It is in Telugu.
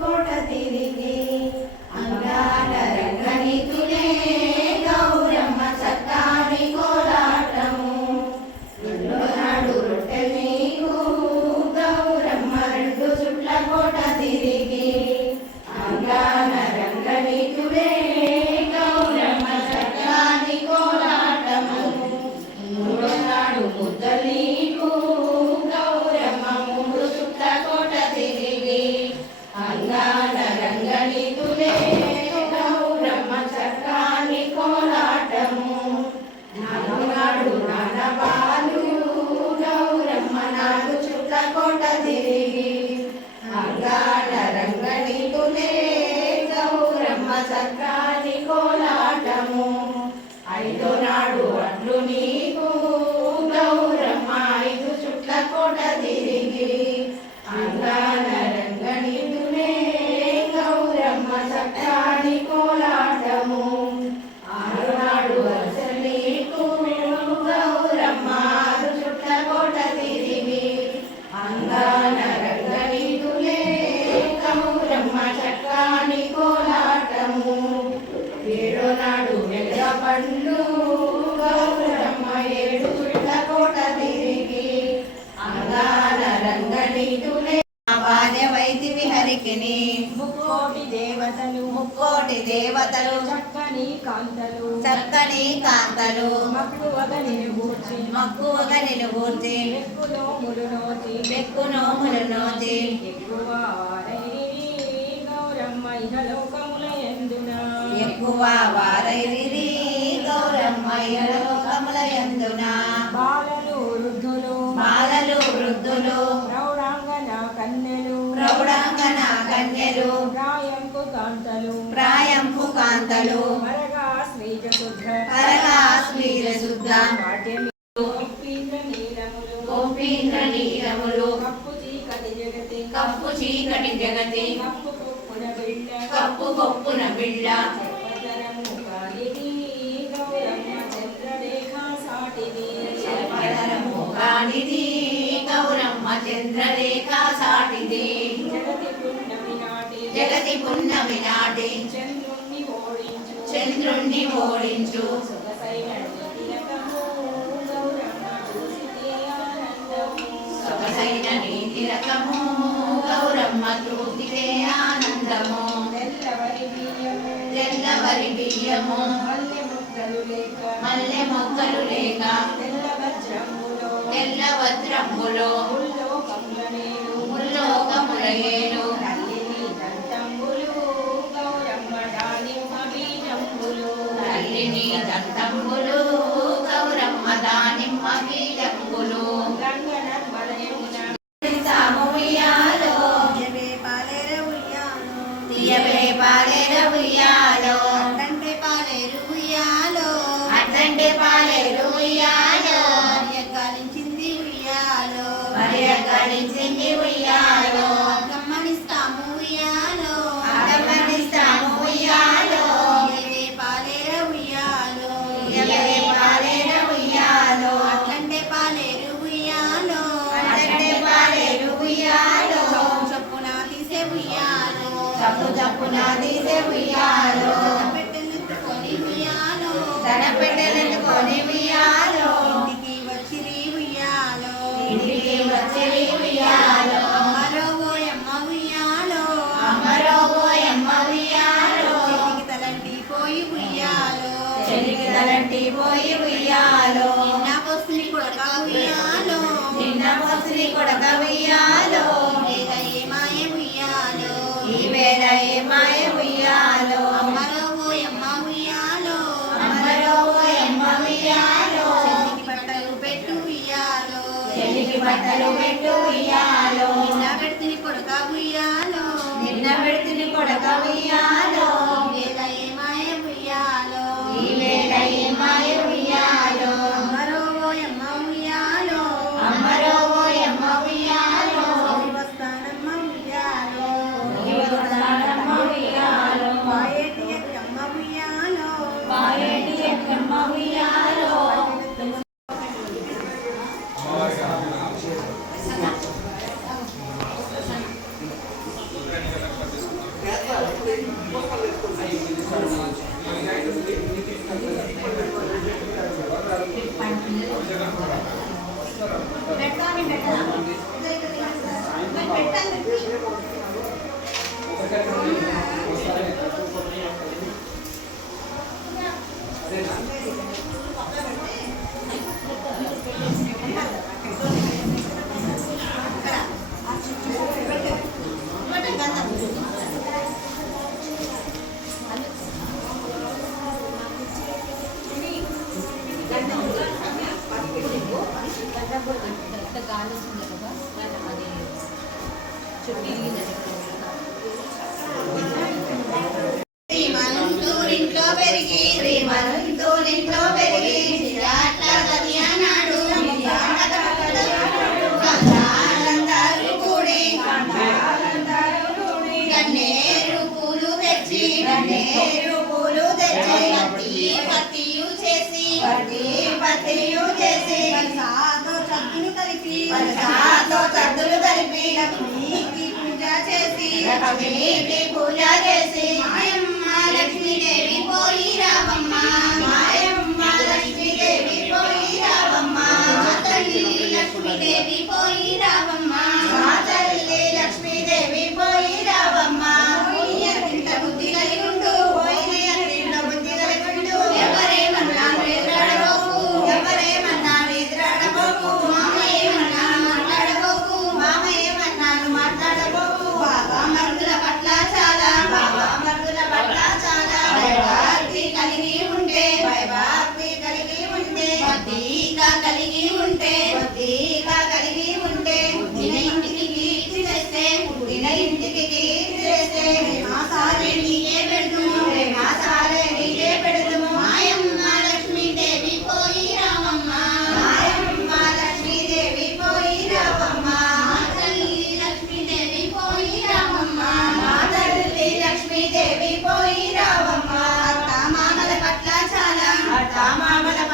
ಕೋಟ ತಿರುಗಿ దేవతలు. చక్కని కాంతలు. చక్కని కాంతలు. మక్కువగని గూర్చి మక్కువగా నిలుగూర్చి ఎక్కులో ములునోచి. పెక్కు నోములు నోచి ఎక్కువ వారైరి గౌరమ్మ ఇహలోకముల ఎందున. ఎక్కువ వారైరి గౌరమ్మ లోకముల యందున బాలలు వృద్ధులు. బాలలు వృద్ధులు. ప్రౌఢాంగన కన్యలు. ప్రౌఢాంగన కన్యలు. కాంతలు మరగా శ్రీజశుద్ధ పరగా శ్రీల శుద్ధ పాఠ్యమి గోపీంద్ర నీలములు కప్పు చీకటి జగతి కప్పు కుప్పున బిళ్ళ సాటిది గౌరమ్మ చంద్రరేఖ సాటిది జగతి పున్నమి నాటి. చంద్రుణ్ణి ఓడించు. సొగసైన నీతి రకము గౌరమ్మ తృప్తికే ఆనందము. తెల్లవరి బియ్యము మల్లె మొక్కలు లేక తెల్ల వజ్రములో తెల్ల వజ్రములో ముల్లో కంగనేలు ముల్లోకముల ఏడు తల్లిని దంతంబులు గౌరమ్మ దానిమ్మ బీజంబులు తల్లిని దంతంబులు గౌరమ్మ దానిమ్మ బీజంబులు ఉయ్యాలో తీయవే పాలేర ఉయ్యాలో. అట్టంటే పాలేరు ఉయ్యాలో. అట్లంటే పాలేరు ఉయ్యాలో. గాలించింది ఉయ్యాలో మరియ తీసే ఉయ్యాలో తన ఉయ్యాలో ఇంటికి వచ్చి ఉయ్యాలో ఇంటికి వచ్చి ఉయ్యాలో అమ్మరో ఓయమ్మ ఉయ్యాలో అమ్మరో ఓయమ్మ ఉయ్యాలో చెల్లికి తలంటి పోయి ఉయ్యాలో చెలికి తలంటి పోయి ఉయ్యాలో. నిన్న పొస్తిని కొడక ఉయ్యాలో. నిన్న కొడక ఉయ్యాలో. బట్టలు పెట్టు ఉయ్యాలో. నిన్న పెడితిని కొడక ఉయ్యాలో. నిన్న పెడితిని కొడక ఉయ్యాలో. పెట్టాలి పెట్టాలి ఇంట్లో పెరిగి శ్రీమన్ ఇంత పెరిగి పూలు తెచ్చి గన్నేరు పూలు తెచ్చి పత్తి పత్తియు చేసి పత్తి పత్తియు చేసి సాతో కలిపి సాతో చద్దులు కలిపి లక్ష్మీకి పూజ చేసి లక్ష్మీకి పూజ చేసి Mama, Mama,